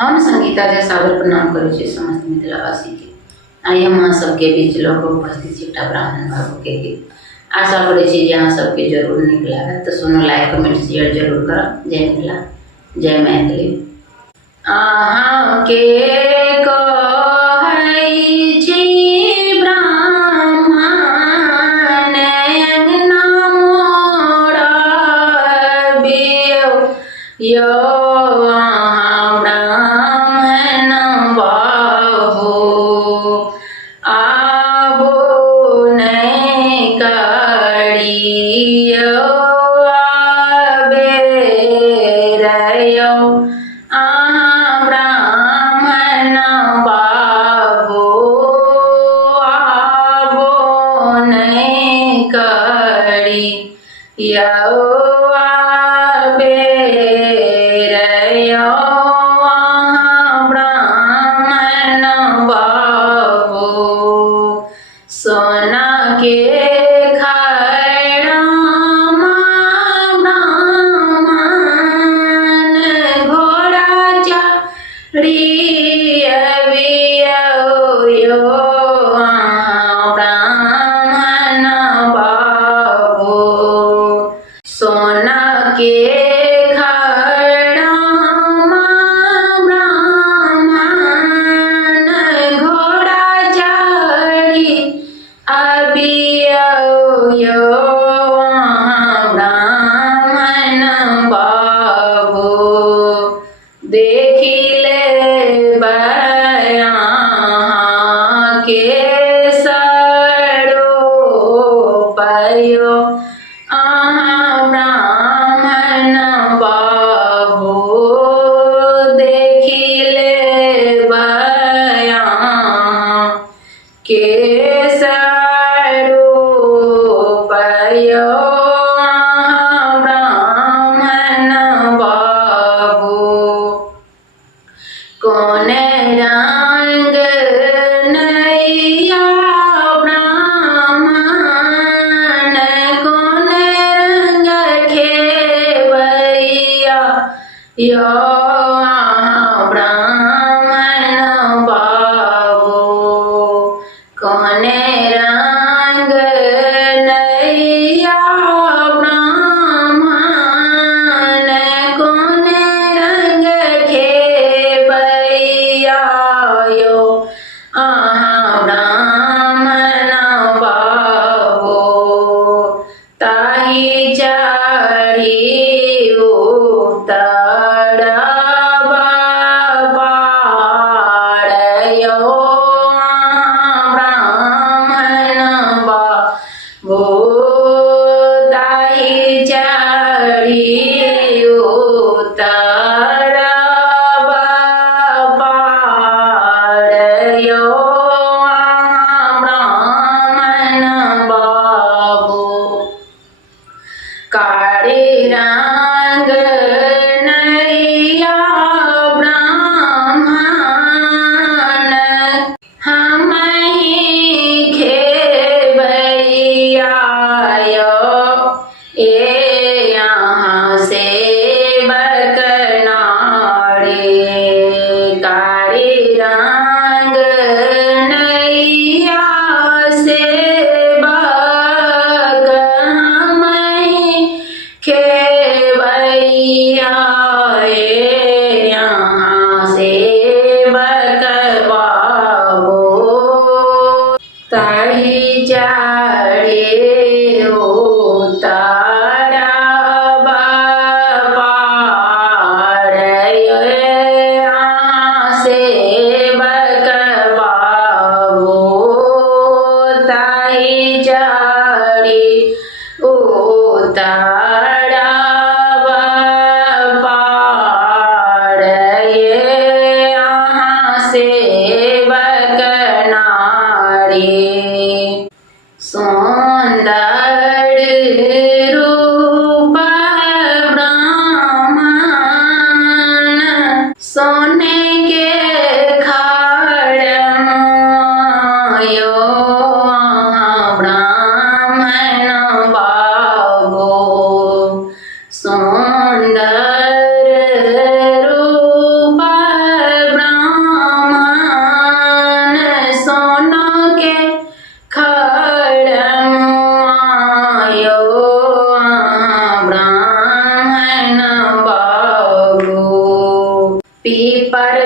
हम संगीता के सादर प्रणाम करै छी समस्त मिथिलावासी के। आई हम अहाँ सबके बीच लऽ कऽ उपस्थित छी एकटा ब्राह्मण बाबू के गीत। आशा करै छी जे अहाँ सबके जरूर नीक लागत, तऽ सुनू, लाइक कमेंट शेयर जरूर करब। जय मिथिला, जय मैथिली। अहाँ के कहै छी ब्राह्मण अंगना मोर बियौ यौ, अहाँ ब्राह्मण बाबू आबो नहि करियौ आबेर यौ, अहाँ ब्राह्मण बाबू आबो नहि करियौ आबेर यौ, अहाँ ब्राह्मण बाबू। सोना के खैरामा ब्राह्मण घोड़ा चढ़ियौ यौ, अहाँ ब्राह्मण बाबू। सोना के खैरामा ब्राह्मण घोड़ा चढ़ी अबियौ यौ, अहाँ ब्राह्मण बाबू। देखि लेबै अहाँ के सरोपयो, अहाँ ब्राह्मण बाबू। देखि लेबै अहाँ के सरोपयो, अहाँ ब्राह्मण बाबू। कोन रंग नैया ब्राह्मण, कोन रंग खेबैया यौ, अहाँ ब्राह्मण बाबू। कोन रंग नैया ब्राह्मण, कोन रंग खेबैया यौ, अहाँ ब्राह्मण बाबू। ताहि चढ़ी उतरब पार यौ, अहाँ ब्राह्मण बाबू। ताहि चढ़ी उतरब पार यौ, अहाँ ब्राह्मण बाबू। काळे रंग नैया ब्राह्मण, हमहि खेबैया यौ, ए यहाँ सेवक नारी। काळे रंग नैया सेवक हमहि खेबैया, ए यहाँ सेवक बाबू। ताहि चढ़ी उतरब पार यौ, अहाँ सेवक बाबू। ताहि चढ़ी उतरब पार ये, अहाँ सेवक नारी। सुंदर रूप ब्राह्मण, सोने के खड़मा यौ, अहाँ ब्राह्मण बाबू। सुंदर रूप पार